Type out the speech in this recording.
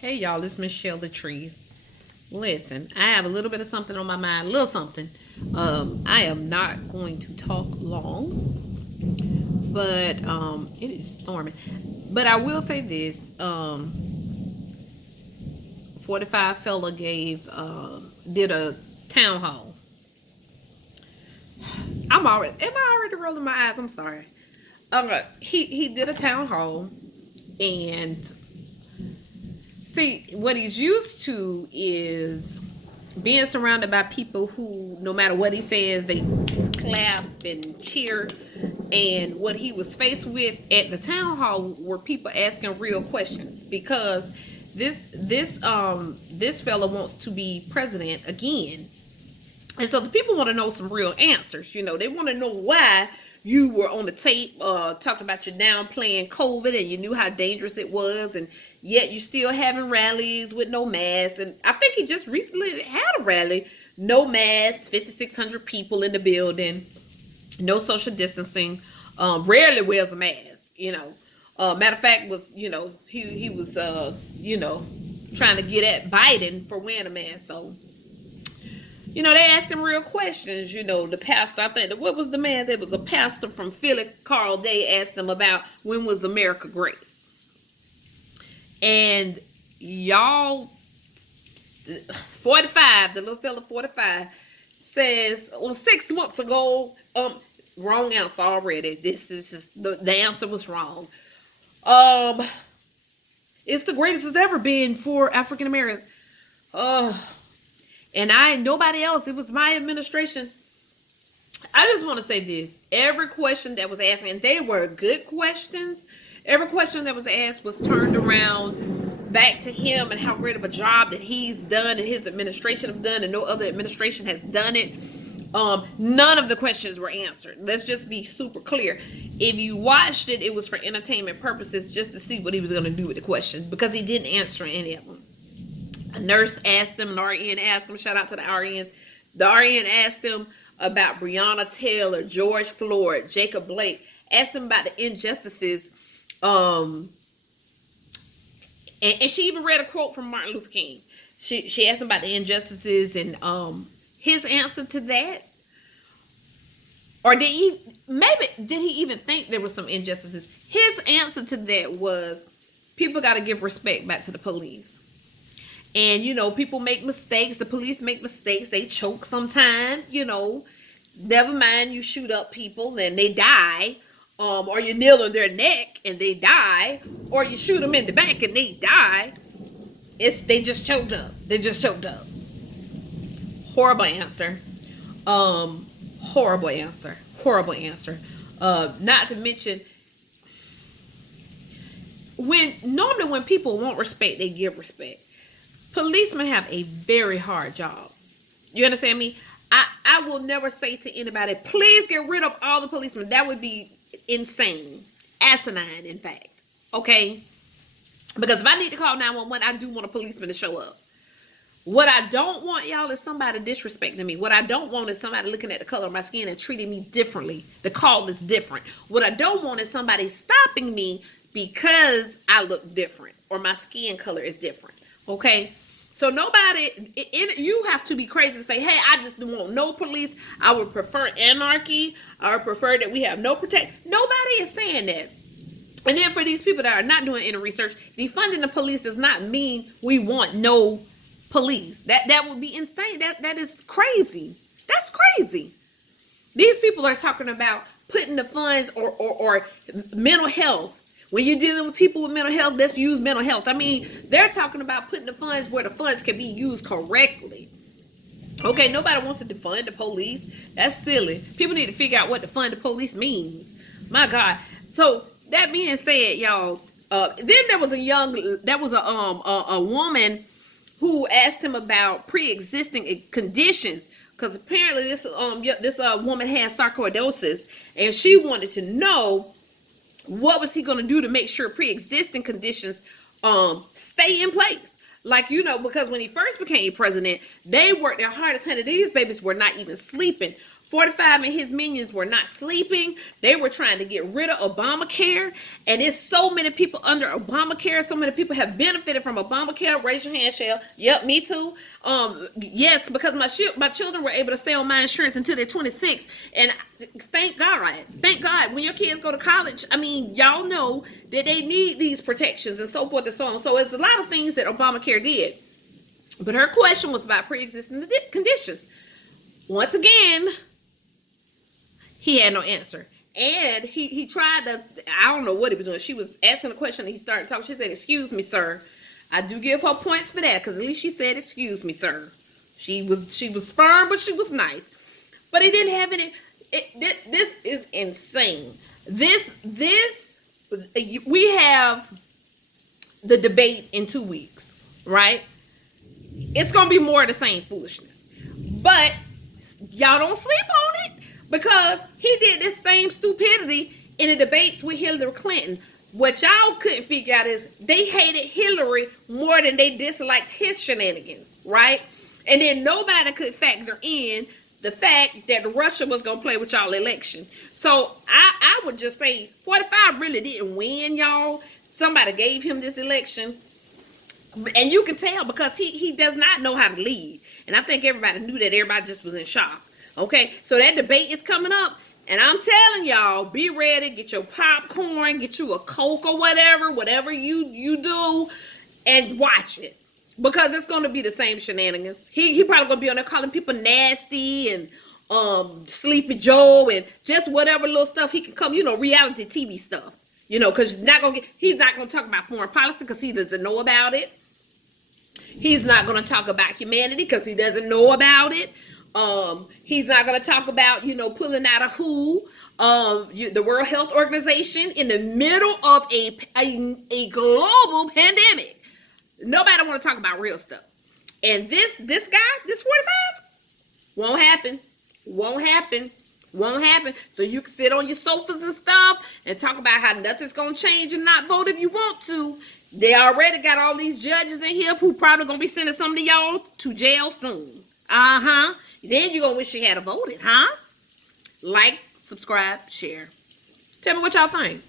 Hey y'all, it's Ms.Chelle the Trees. Listen, I have a little bit of something on my mind, a little something. I am not going to talk long, but it is storming. But I will say this: 45 fella did a town hall. Am I already rolling my eyes? I'm sorry. He did a town hall, and see, what he's used to is being surrounded by people who, no matter what he says, they clap and cheer. And what he was faced with at the town hall were people asking real questions because this fella wants to be president again. And so the people want to know some real answers. You know, they want to know why you were on the tape talking about you downplaying COVID and you knew how dangerous it was, and yet you're still having rallies with no masks. And I think he just recently had a rally, no masks, 5,600 people in the building, no social distancing, rarely wears a mask. Matter of fact, was he was trying to get at Biden for wearing a mask. So they asked him real questions. The pastor, I think, what was the man that was a pastor from Philly, Carl Day, asked him about when was America great. And y'all, 45, the little fella 45, says, well, 6 months ago, wrong answer already. This is just, the answer was wrong. It's the greatest it's ever been for African Americans. And nobody else. It was my administration. I just want to say this. Every question that was asked, and they were good questions, every question that was asked was turned around back to him and how great of a job that he's done and his administration have done, and no other administration has done it. None of the questions were answered. Let's just be super clear. If you watched it, it was for entertainment purposes, just to see what he was going to do with the questions, because he didn't answer any of them. A nurse asked him, an RN asked him, shout out to the RNs. The RN asked him about Breonna Taylor, George Floyd, Jacob Blake, asked him about the injustices. And she even read a quote from Martin Luther King. She asked him about the injustices, and his answer to that, or did he even think there was some injustices? His answer to that was, people got to give respect back to the police. And, people make mistakes. The police make mistakes. They choke sometimes, Never mind, you shoot up people and they die. Or you kneel on their neck and they die. Or you shoot them in the back and they die. They just choked up. They just choked up. Horrible answer. Horrible answer. Horrible answer. Not to mention, normally when people want respect, they give respect. Policemen have a very hard job. You understand me? I will never say to anybody, please get rid of all the policemen. That would be insane. Asinine, in fact. Okay? Because if I need to call 911, I do want a policeman to show up. What I don't want, y'all, is somebody disrespecting me. What I don't want is somebody looking at the color of my skin and treating me differently. The call is different. What I don't want is somebody stopping me because I look different or my skin color is different. Okay? So you have to be crazy to say, hey, I just want no police. I would prefer anarchy. I would prefer that we have no protection. Nobody is saying that. And then for these people that are not doing any research, defunding the police does not mean we want no police. That would be insane. That is crazy. That's crazy. These people are talking about putting the funds or mental health. When you're dealing with people with mental health, let's use mental health. I mean, they're talking about putting the funds where the funds can be used correctly. Okay, nobody wants to defund the police. That's silly. People need to figure out what defund the police means. My God. So that being said, y'all, then there was a woman who asked him about pre-existing conditions, because apparently this woman had sarcoidosis, and she wanted to know what was he going to do to make sure pre-existing conditions stay in place. Because when he first became president, they worked their hardest. Honey, these babies were not even sleeping 45 and his minions were not sleeping. They were trying to get rid of Obamacare. And it's so many people under Obamacare. So many people have benefited from Obamacare. Raise your hand, Chelle. Yep, me too. Yes, because my children were able to stay on my insurance until they're 26. And thank God. Thank God. When your kids go to college, I mean, y'all know that they need these protections and so forth and so on. So it's a lot of things that Obamacare did. But her question was about pre-existing conditions. Once again, he had no answer. And he tried to, I don't know what he was doing. She was asking a question and he started talking. She said, "Excuse me, sir." I do give her points for that because at least she said, "Excuse me, sir." She was firm, but she was nice. But he didn't have any. This is insane. We have the debate in 2 weeks, right? It's going to be more of the same foolishness. But y'all don't sleep on it. Because he did this same stupidity in the debates with Hillary Clinton. What y'all couldn't figure out is they hated Hillary more than they disliked his shenanigans, right? And then nobody could factor in the fact that Russia was going to play with y'all election. So I would just say 45 really didn't win, y'all. Somebody gave him this election. And you can tell because he does not know how to lead. And I think everybody knew that. Everybody just was in shock. Okay, so that debate is coming up, and I'm telling y'all, be ready, get your popcorn, get you a Coke or whatever you do, and watch it. Because it's going to be the same shenanigans. He probably going to be on there calling people nasty and Sleepy Joe and just whatever little stuff he can come, reality TV stuff. Because he's not going to talk about foreign policy because he doesn't know about it. He's not going to talk about humanity because he doesn't know about it. He's not going to talk about, pulling out of WHO, the World Health Organization in the middle of a global pandemic. Nobody want to talk about real stuff. And this guy, this 45, won't happen. So you can sit on your sofas and stuff and talk about how nothing's going to change and not vote if you want to. They already got all these judges in here who probably going to be sending some of y'all to jail soon. Then you're going to wish you had voted, huh? Like, subscribe, share. Tell me what y'all think.